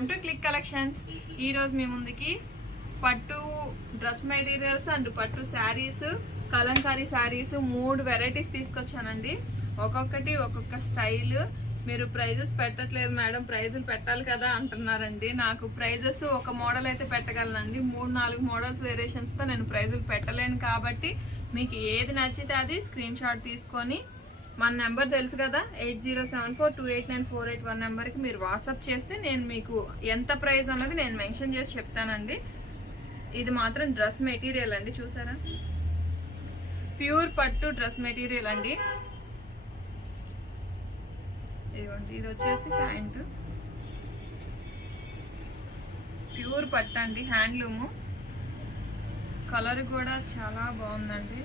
Welcome to click collections. ఈరోజు మీ ముందుకి పట్టు డ్రెస్ మెటీరియల్స్ అండ్ పట్టు శారీస్, కలంకారీ శారీస్ 3 వెరైటీస్ తీసుకొచ్చానండి. ఒక్కొక్కటి ఒక్కొక్క స్టైల్. మీరు ప్రైజెస్ పెట్టట్లేదు మేడం, ప్రైజులు పెట్టాలి కదా అంటున్నారండి. నాకు ప్రైజెస్ ఒక మోడల్ అయితే పెట్టగలనండి, 3-4 మోడల్స్ వేరియేషన్స్తో నేను ప్రైజులు పెట్టలేను. కాబట్టి మీకు ఏది నచ్చితే అది స్క్రీన్ షాట్ తీసుకొని మన నెంబర్ తెలుసు కదా 8074289481 నెంబర్కి మీరు వాట్సాప్ చేస్తే నేను మీకు ఎంత ప్రైస్ అన్నది నేను మెన్షన్ చేసి చెప్తానండి. ఇది మాత్రం డ్రెస్ మెటీరియల్ అండి, చూసారా, ప్యూర్ పట్టు డ్రెస్ మెటీరియల్ అండి. ఇదిగోండి, ఇది వచ్చేసి ప్యాంట్, ప్యూర్ పట్టు అండి, హ్యాండ్లూము. కలర్ కూడా చాలా బాగుందండి,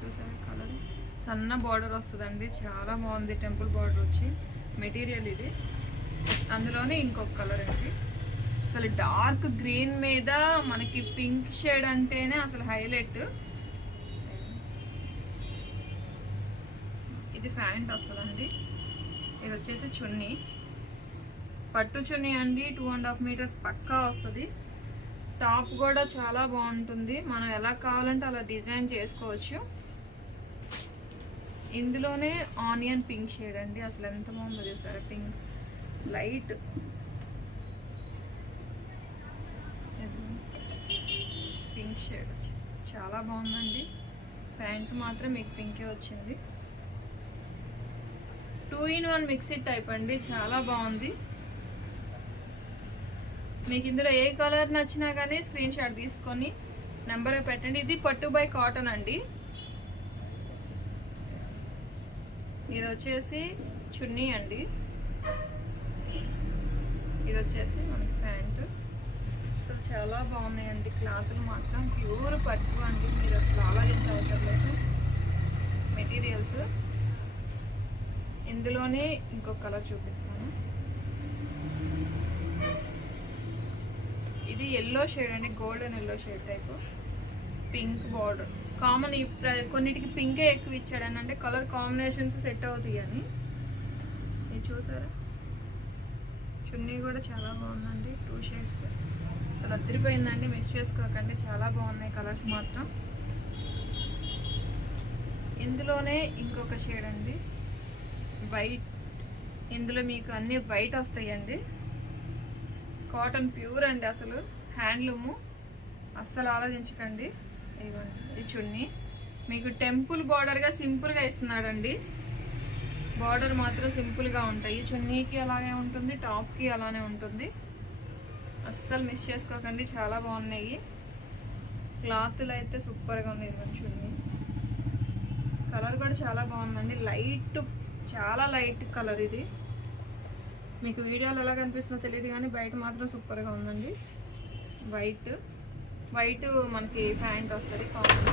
చూసారా కలర్. సన్న బార్డర్ వస్తుందండి, చాలా బాగుంది. టెంపుల్ బార్డర్ వచ్చి మెటీరియల్ ఇది. అందులోనే ఇంకొక కలర్ అండి, అసలు డార్క్ గ్రీన్ మీద మనకి పింక్ షేడ్ అంటేనే అసలు హైలైట్. ఇది ప్యాంట్ వస్తుందండి. ఇది వచ్చేసి చున్నీ, పట్టు చున్నీ అండి, 2.5 మీటర్స్ పక్కా వస్తుంది. టాప్ కూడా చాలా బాగుంటుంది, మనం ఎలా కావాలంటే అలా డిజైన్ చేసుకోవచ్చు. ఇందులోనే ఆనియన్ పింక్ షేడ్ అండి, అసలు ఎంత బాగుందో చూసారా, పింక్ లైట్. పింక్ షేడ్ వచ్చి చాలా బాగుందండి. ప్యాంట్ మాత్రం మీకు పింకే వచ్చింది. 2-in-1 మిక్సీ టైప్ అండి, చాలా బాగుంది. మీకు ఇందులో ఏ కలర్ నచ్చినా కానీ స్క్రీన్ షాట్ తీసుకొని నెంబర్ పెట్టండి. ఇది పట్టు బై కాటన్ అండి. ఇది వచ్చేసి చున్నీ అండి, ఇది వచ్చేసి మనకి ప్యాంటు. అసలు చాలా బాగున్నాయండి, క్లాతులు మాత్రం ప్యూర్ పట్టు అండి, మీరు అసలు ఆలోచించవసరం లేదు. మెటీరియల్స్ ఇందులోనే ఇంకొక కలర్ చూపిస్తాను. ఇది ఎల్లో షేడ్ అండి, golden yellow shade type, pink border. Common కొన్నిటికి పింకే ఎక్కువ ఇచ్చాడని, అంటే కలర్ కాంబినేషన్స్ సెట్ అవుతాయి అని. ఇది చూసారా, చున్నీ కూడా చాలా బాగుందండి, 2 షేడ్స్. అసలు అదిరిపోయిందండి, మిస్ చేసుకోకండి, చాలా బాగున్నాయి కలర్స్ మాత్రం. ఇందులోనే ఇంకొక షేడ్ అండి, వైట్. ఇందులో మీకు అన్ని వైట్ వస్తాయండి. కాటన్ ప్యూర్ అండి, అసలు హ్యాండ్లూము, అస్సలు ఆలోచించకండి. ఇదిగోండి, ఈ చున్నీ మీకు టెంపుల్ బార్డర్గా సింపుల్గా ఇస్తున్నాడండి. బార్డర్ మాత్రం సింపుల్గా ఉంటాయి. చున్నీకి అలాగే ఉంటుంది, టాప్కి అలానే ఉంటుంది. అస్సలు మిస్ చేసుకోకండి, చాలా బాగున్నాయి. క్లాత్లు అయితే సూపర్గా ఉన్నాయి. చున్నీ కలర్ కూడా చాలా బాగుందండి, లైట్, చాలా లైట్ కలర్. ఇది మీకు వీడియోలో ఎలా కనిపిస్తుందో తెలియదు కానీ బయట మాత్రం సూపర్గా ఉందండి. వైట్ వైట్ మనకి ప్యాంట్ వస్తుంది కామన్.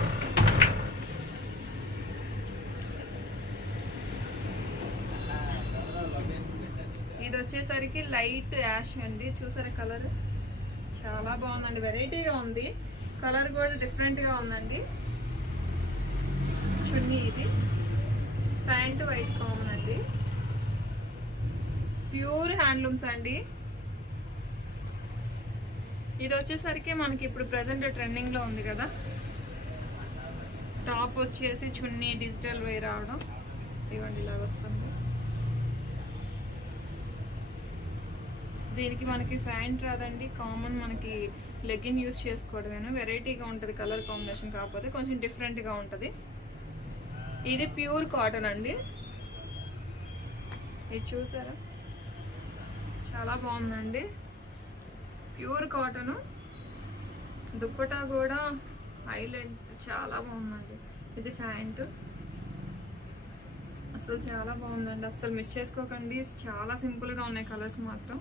ఇది వచ్చేసరికి లైట్ యాష్ అండి, చూసారా కలర్ చాలా బాగుందండి, వెరైటీగా ఉంది. కలర్ కూడా డిఫరెంట్గా ఉందండి. చున్నీ ఇది, ప్యాంట్ వైట్ కామన్ అండి, ప్యూర్ హ్యాండ్లూమ్స్ అండి. ఇది వచ్చేసరికి మనకి ఇప్పుడు ప్రజెంట్ ట్రెండింగ్లో ఉంది కదా. టాప్ వచ్చేసి చున్నీ డిజిటల్ వే రావడం, ఇవ్వండి ఇలాగ వస్తుంది. దీనికి మనకి ప్యాంట్ రాదండి, కామన్ మనకి లెగ్గిన్ యూజ్ చేసుకోవడమేను. వెరైటీగా ఉంటుంది కలర్ కాంబినేషన్, కాకపోతే కొంచెం డిఫరెంట్గా ఉంటుంది. ఇది ప్యూర్ కాటన్ అండి, ఇది చూసారా చాలా బాగుందండి, ప్యూర్ కాటన్. దుప్పటా కూడా హైలైట్, చాలా బాగుందండి. ఇది ప్యాంట్, అసలు చాలా బాగుందండి, అసలు మిస్ చేసుకోకండి. చాలా సింపుల్గా ఉన్నాయి కలర్స్ మాత్రం.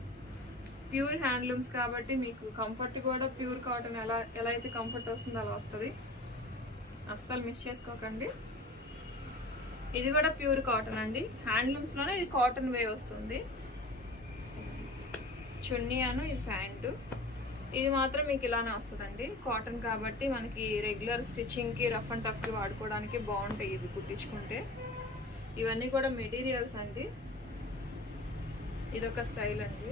ప్యూర్ హ్యాండ్లూమ్స్ కాబట్టి మీకు కంఫర్ట్ కూడా ప్యూర్ కాటన్ ఎలా అయితే కంఫర్ట్ వస్తుందో అలా వస్తుంది. అస్సలు మిస్ చేసుకోకండి. ఇది కూడా ప్యూర్ కాటన్ అండి, హ్యాండ్లూమ్స్లోనే ఇది కాటన్ వే వస్తుంది. చున్నీ అను, ఇది ప్యాంటు. ఇది మాత్రం మీకు ఇలానే వస్తుందండి, కాటన్ కాబట్టి మనకి రెగ్యులర్ స్టిచ్చింగ్కి, రఫ్ అండ్ టఫ్కి వాడుకోవడానికి బాగుంటాయి ఇవి కుట్టించుకుంటే. ఇవన్నీ కూడా మెటీరియల్స్ అండి. ఇదొక స్టైల్ అండి,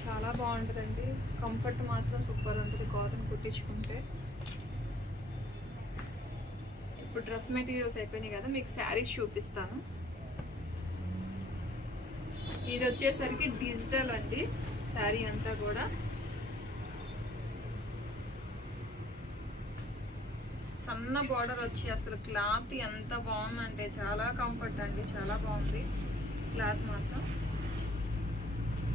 చాలా బాగుంటుందండి. కంఫర్ట్ మాత్రం సూపర్ ఉంటుంది కాటన్ కుట్టించుకుంటే. ఇప్పుడు డ్రెస్ మెటీరియల్స్ అయిపోయినాయి కదా, మీకు శారీస్ చూపిస్తాను. ఇది వచ్చేసరికి డిజిటల్ అండి శారీ అంతా కూడా. సన్న బార్డర్ వచ్చి అసలు క్లాత్ ఎంత బాగుందంటే చాలా కంఫర్ట్ అండి, చాలా బాగుంది క్లాత్ మాత్రం.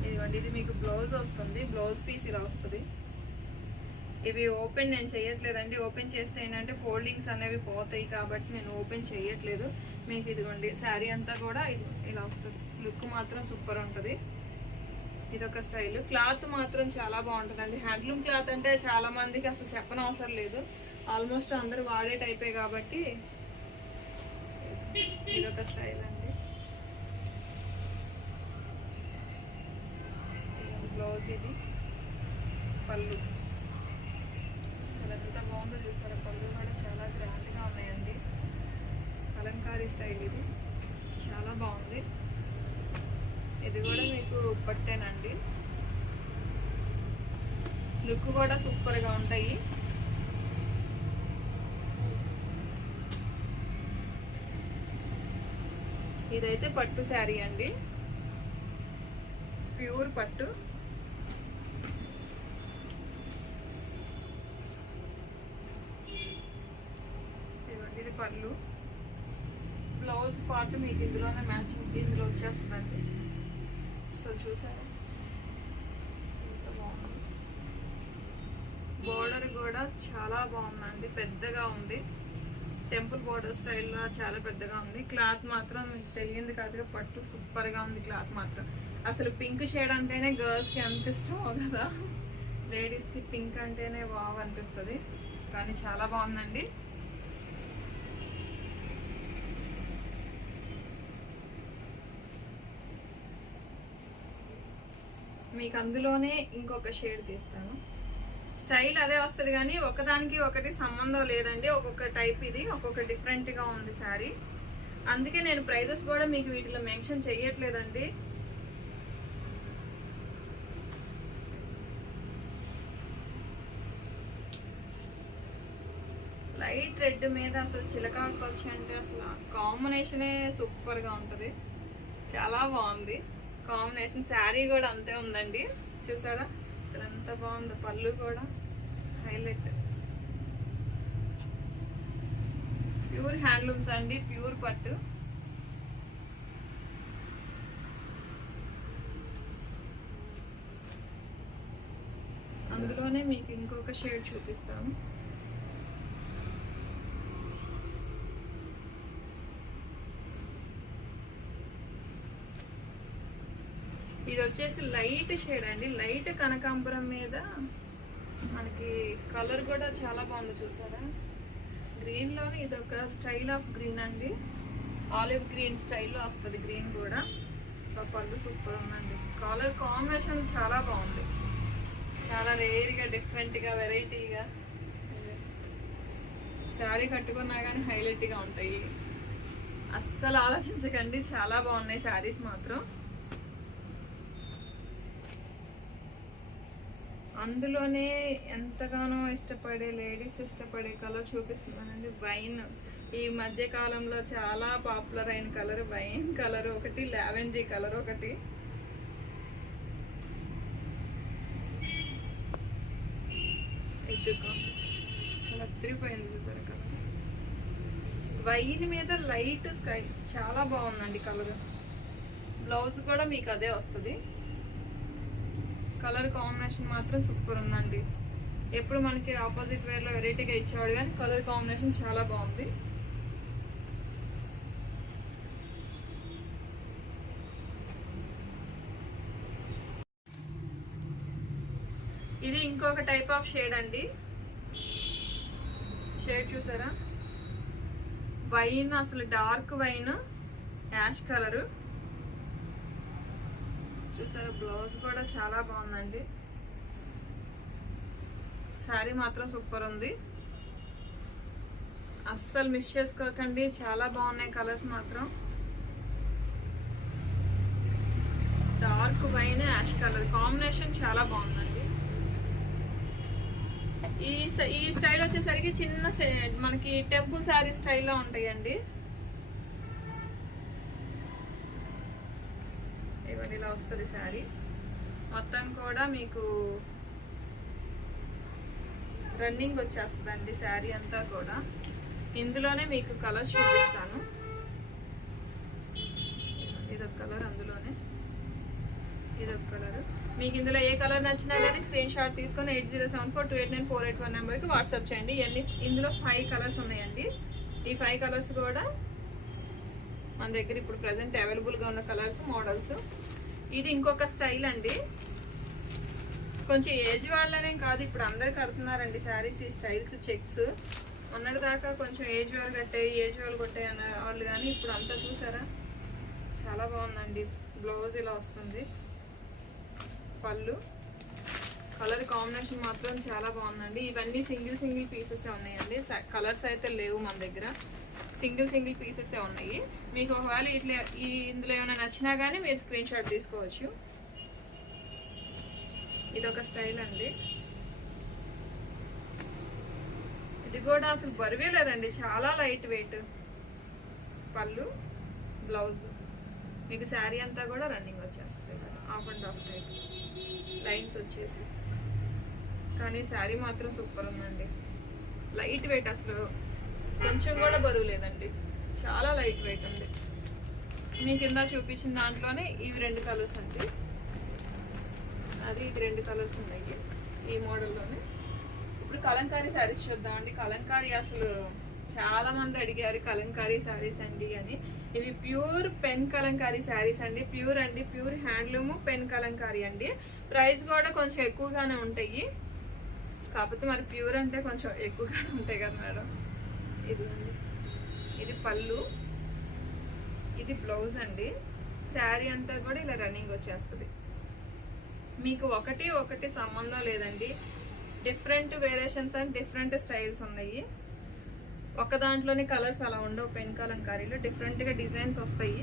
ఇదిగోండి, ఇది మీకు బ్లౌజ్ వస్తుంది, బ్లౌజ్ పీస్ ఇలా వస్తుంది. ఇవి ఓపెన్ నేను చేయట్లేదండి, ఓపెన్ చేస్తే ఏంటంటే ఫోల్డింగ్స్ అనేవి పోతాయి కాబట్టి నేను ఓపెన్ చేయట్లేదు. మీకు ఇదిగోండి శారీ అంతా కూడా ఇది ఇలా వస్తుంది, లుక్ మాత్రం సూపర్ ఉంటుంది. ఇదొక స్టైల్. క్లాత్ మాత్రం చాలా బాగుంటుందండి. హ్యాండ్లూమ్ క్లాత్ అంటే చాలా మందికి అసలు చెప్పనవసరం లేదు, ఆల్మోస్ట్ అందరూ వాడే టైపే కాబట్టి. ఇదొక స్టైల్ అండి. బ్లౌజ్, ఇది పళ్ళు. అసలు ఎంత బాగుందో చూసారా, పళ్ళు కూడా చాలా గ్రాండ్గా ఉన్నాయండి. అలంకారీ స్టైల్, ఇది చాలా బాగుంది. ఇది కూడా మీకు పట్టేనండి, లుక్ కూడా సూపర్గా ఉంటాయి. ఇదైతే పట్టు శారీ అండి, ప్యూర్ పట్టు. ఇది పళ్ళు, బ్లౌజ్ పార్ట్ మీకు ఇందులోనే మ్యాచింగ్ ఇందులో వచ్చేస్తుందండి. సో చూసారా ఎంత బాగుంది. బోర్డర్ కూడా చాలా బాగుందండి, పెద్దగా ఉంది. టెంపుల్ బోర్డర్ స్టైల్లో చాలా పెద్దగా ఉంది. క్లాత్ మాత్రం తెలియంది కాదుగా, పట్టు సూపర్గా ఉంది క్లాత్ మాత్రం. అసలు పింక్ షేడ్ అంటేనే గర్ల్స్కి ఎంత ఇష్టమో కదా, లేడీస్కి పింక్ అంటేనే వావ్ అనిపిస్తుంది. కానీ చాలా బాగుందండి. మీకు అందులోనే ఇంకొక షేడ్ తీస్తాను. స్టైల్ అదే వస్తుంది కానీ ఒకదానికి ఒకటి సంబంధం లేదండి, ఒక్కొక్క టైప్, ఇది ఒక్కొక్క డిఫరెంట్గా ఉంది శారీ. అందుకే నేను ప్రైజెస్ కూడా మీకు వీటిలో మెన్షన్ చేయట్లేదండి. లైట్ రెడ్ మీద అసలు చిలకాకు వచ్చి అంటే అసలు కాంబినేషనే సూపర్గా ఉంటుంది, చాలా బాగుంది కాంబినేషన్. శారీ కూడా అంతే ఉందండి, చూసారా అసలు ఎంత బాగుందో. పళ్ళు కూడా హైలైట్, ప్యూర్ హ్యాండ్లూమ్స్ అండి, ప్యూర్ పట్టు. అందులోనే మీకు ఇంకొక షేడ్ చూపిస్తాను. ఇది వచ్చేసి లైట్ షేడ్ అండి, లైట్ కనకాంబరం మీద మనకి కలర్ కూడా చాలా బాగుంది చూసారా. గ్రీన్లోనే ఇదొక స్టైల్ ఆఫ్ గ్రీన్ అండి, ఆలివ్ గ్రీన్ స్టైల్లో వస్తుంది గ్రీన్ కూడా. పళ్ళు సూపర్ ఉందండి, కలర్ కాంబినేషన్ చాలా బాగుంది, చాలా రేర్గా డిఫరెంట్గా వెరైటీగా. శారీ కట్టుకున్నా కానీ హైలైట్గా ఉంటాయి, అస్సలు ఆలోచించకండి, చాలా బాగున్నాయి శారీస్ మాత్రం. అందులోనే ఎంతగానో ఇష్టపడే లేడీస్ ఇష్టపడే కలర్ చూపిస్తున్నానండి, వైన్. ఈ మధ్య కాలంలో చాలా పాపులర్ అయిన కలర్ వైన్ కలర్ ఒకటి, లావెండరీ కలర్ ఒకటి. అసలు అదిరిపోయింది చూసారు కలర్. వైన్ మీద లైట్ స్కై, చాలా బాగుందండి కలర్. బ్లౌజ్ కూడా మీకు అదే వస్తుంది. కలర్ కాంబినేషన్ మాత్రం సూపర్ ఉందండి. ఎప్పుడు మనకి ఆపోజిట్ వేర్లో వెరైటీగా ఇచ్చేవాడు కానీ కలర్ కాంబినేషన్ చాలా బాగుంది. ఇది ఇంకొక టైప్ ఆఫ్ షేడ్ అండి, షేడ్ చూసారా, వైన్ అసలు డార్క్ వైన్, యాష్ కలరు చూసారా. బ్లౌజ్ కూడా చాలా బాగుందండి, శారీ మాత్రం సూపర్ ఉంది, అస్సలు మిస్ చేసుకోకండి, చాలా బాగున్నాయి కలర్స్ మాత్రం. వైన్ యాష్ కలర్ కాంబినేషన్ చాలా బాగుందండి. ఈ స్టైల్ వచ్చేసరికి చిన్న మనకి టెంపుల్ శారీ స్టైల్లో ఉంటాయండి. ఇవన్నీ ఇలా వస్తుంది శారీ మొత్తం కూడా మీకు రన్నింగ్ వచ్చేస్తుందండి శారీ అంతా కూడా. ఇందులోనే మీకు కలర్స్ చూపిస్తాను. ఇదొక కలర్, అందులోనే ఇదొక కలర్. మీకు ఇందులో ఏ కలర్ నచ్చినా కానీ స్క్రీన్ షాట్ తీసుకొని 8074289481 నెంబర్కి వాట్సాప్ చేయండి. ఇవన్నీ ఇందులో 5 కలర్స్ ఉన్నాయండి. ఈ 5 కలర్స్ కూడా మన దగ్గర ఇప్పుడు ప్రజెంట్ అవైలబుల్గా ఉన్న కలర్స్, మోడల్స్. ఇది ఇంకొక స్టైల్ అండి. కొంచెం ఏజ్ వాళ్ళనే కాదు, ఇప్పుడు అందరు కడుతున్నారండి శారీస్ ఈ స్టైల్స్. చెక్స్ మొన్నటి దాకా కొంచెం ఏజ్ వాళ్ళు కట్టాయి, ఏజ్ వాళ్ళు కొట్టాయి అన్న వాళ్ళు, కానీ ఇప్పుడు అంతా చూసారా చాలా బాగుందండి. బ్లౌజ్ ఇలా వస్తుంది, పళ్ళు, కలర్ కాంబినేషన్ మాత్రం చాలా బాగుందండి. ఇవన్నీ సింగిల్ పీసెస్ ఉన్నాయండి, కలర్స్ అయితే లేవు మన దగ్గర. సింగిల్ పీసెస్ ఉన్నాయి. మీకు ఒకవేళ ఇట్లా ఇందులో ఏమైనా నచ్చినా కానీ మీరు స్క్రీన్ షాట్ తీసుకోవచ్చు. ఇదొక స్టైల్ అండి. ఇది కూడా అసలు బరువే లేదండి, చాలా లైట్ వెయిట్. పళ్ళు, బ్లౌజ్, మీకు శారీ అంతా కూడా రన్నింగ్ వచ్చేస్తుంది, of and of type lines వచ్చేసి. కానీ శారీ మాత్రం సూపర్ ఉందండి. లైట్ వెయిట్, అసలు కొంచెం కూడా బరువు లేదండి, చాలా లైట్ వెయిట్ ఉంది. మీ కింద చూపించిన దాంట్లోనే ఇవి 2 కలర్స్ అండి. అది ఇది 2 కలర్స్ ఉన్నాయి ఈ మోడల్లోనే. ఇప్పుడు కలంకారీ శారీస్ చూద్దామండి. కలంకారీ అసలు చాలా మంది అడిగారు కలంకారీ శారీస్ అండి అని. ఇవి ప్యూర్ పెన్ కలంకారీ శారీస్ అండి. ప్యూర్ అండి, ప్యూర్ హ్యాండ్లూమ్ పెన్ కలంకారీ అండి. ప్రైస్ కూడా కొంచెం ఎక్కువగానే ఉంటాయి, కాకపోతే మరి ప్యూర్ అంటే కొంచెం ఎక్కువగానే ఉంటాయి కదా మేడం. ఇది అండి, ఇది పళ్ళు, ఇది బ్లౌజ్ అండి. శారీ అంతా కూడా ఇలా రన్నింగ్ వచ్చేస్తుంది. మీకు ఒకటి సంబంధం లేదండి, different variations and different styles ఉన్నాయి. ఒక దాంట్లోనే కలర్స్ అలా ఉండవు. పెన్ కలంకారీలో డిఫరెంట్గా డిజైన్స్ వస్తాయి.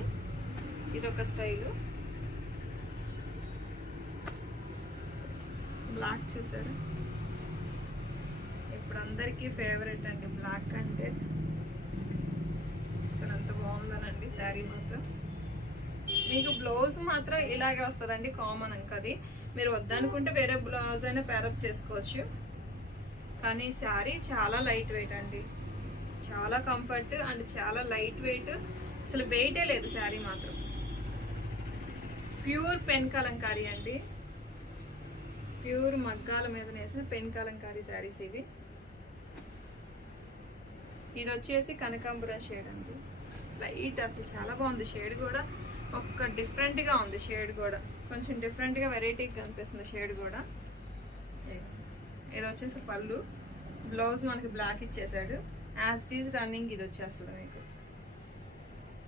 ఇదొక స్టైలు. బ్లాక్ చూసారు, ఇప్పుడు అందరికీ ఫేవరెట్ అండి బ్లాక్ అంటే. అసలు అంత బాగుందనండి శారీ మాత్రం. మీకు బ్లౌజ్ మాత్రం ఇలాగే వస్తుందండి, కామన్ అంకది. మీరు వద్దనుకుంటే వేరే బ్లౌజ్ అయినా పేరప్ చేసుకోవచ్చు. కానీ శారీ చాలా లైట్ వెయిట్ అండి, చాలా కంఫర్ట్ అండ్ చాలా లైట్ వెయిట్. అసలు వెయిటే లేదు శారీ మాత్రం. ప్యూర్ పెన్ కలంకారీ అండి, ప్యూర్ మగ్గాల మీద వేసిన పెన్ కలంకారీ శారీస్ ఇవి. ఇది వచ్చేసి కనకాంబరం షేడ్ అండి, లైట్, అసలు చాలా బాగుంది షేడ్ కూడా. ఒక డిఫరెంట్గా ఉంది షేడ్ కూడా, కొంచెం డిఫరెంట్గా వెరైటీగా కనిపిస్తుంది షేడ్ కూడా. ఇది వచ్చేసి పళ్ళు, బ్లౌజ్ మనకి బ్లాక్ ఇచ్చేసాడు. యాజ్ ఇట్ ఈజ్ రన్నింగ్ ఇది వచ్చేస్తుంది మీకు.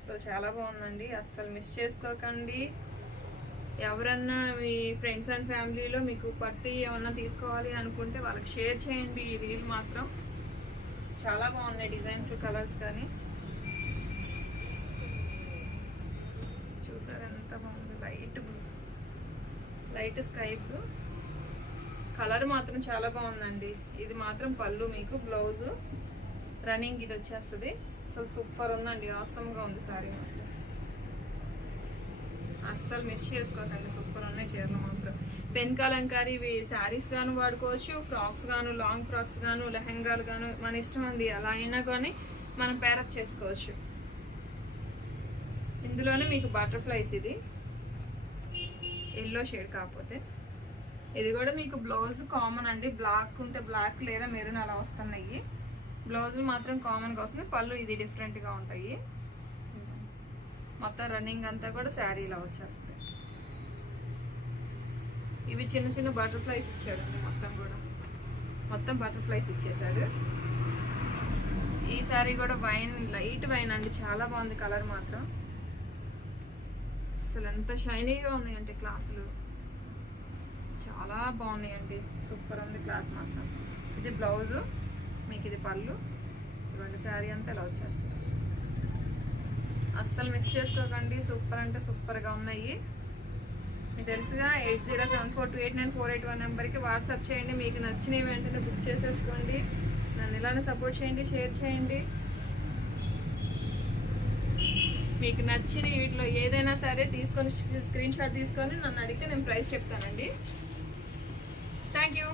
సో చాలా బాగుందండి, అస్సలు మిస్ చేసుకోకండి. ఎవరన్నా మీ ఫ్రెండ్స్ అండ్ ఫ్యామిలీలో మీకు పట్టి ఏమన్నా తీసుకోవాలి అనుకుంటే వాళ్ళకి షేర్ చేయండి. ఈ రీల్ మాత్రం చాలా బాగున్నాయి డిజైన్స్, కలర్స్. కానీ చూసారు ఎంత బాగుంది, లైట్ స్కై బ్లూ కలర్ మాత్రం చాలా బాగుందండి. ఇది మాత్రం పళ్ళు, మీకు బ్లౌజ్ రన్నింగ్ ఇది వచ్చేస్తుంది. అసలు సూపర్ ఉందండి, ఆసమ్గా ఉంది సారీ మాత్రం. అస్సలు మిస్ చేసుకోకండి, సూపర్ ఉన్నాయి చీరలు మాత్రం. పెన్ కలంకారీ ఇవి శారీస్ గాను వాడుకోవచ్చు, ఫ్రాక్స్ గాను, లాంగ్ ఫ్రాక్స్ గాను, లెహంగాలు గాను, మన ఇష్టం అండి. అలా అయినా కానీ మనం పేరప్ చేసుకోవచ్చు. ఇందులోనే మీకు బటర్ఫ్లైస్, ఇది ఎల్లో షేడ్ కాకపోతే. ఇది కూడా మీకు బ్లౌజ్ కామన్ అండి, బ్లాక్ ఉంటే బ్లాక్ లేదా మెరూన్ అలా వస్తున్నాయి. బ్లౌజ్ మాత్రం కామన్గా వస్తుంది. పళ్ళు ఇది డిఫరెంట్గా ఉంటాయి. మొత్తం రన్నింగ్ అంతా కూడా శారీ ఇలా వచ్చేస్తుంది. ఇవి చిన్న చిన్న బటర్ఫ్లైస్ ఇచ్చాడండి, మొత్తం బటర్ఫ్లైస్ ఇచ్చేసాడు. ఈ శారీ కూడా వైన్, లైట్ వైన్ అండి, చాలా బాగుంది కలర్ మాత్రం. అసలు ఎంత షైనీగా ఉన్నాయంటే క్లాత్లు, చాలా బాగున్నాయండి, సూపర్ ఉంది క్లాత్ మాత్రం. ఇది బ్లౌజు, మీకు ఇది పళ్ళు. ఇవ్వండి శారీ అంతా ఇలా వచ్చేస్తుంది. అస్సలు మిస్ చేసుకోకండి, సూపర్ అంటే సూపర్గా ఉన్నాయి. మీకు తెలుసుగా 8074289481 నెంబర్కి వాట్సాప్ చేయండి. మీకు నచ్చినవి వెంటనే బుక్ చేసేసుకోండి. నన్ను ఇలానే సపోర్ట్ చేయండి, షేర్ చేయండి. మీకు నచ్చిన వీటిలో ఏదైనా సరే తీసుకొని స్క్రీన్ షాట్ తీసుకొని నన్ను అడిగితే నేను ప్రైస్ చెప్తానండి. Thank you.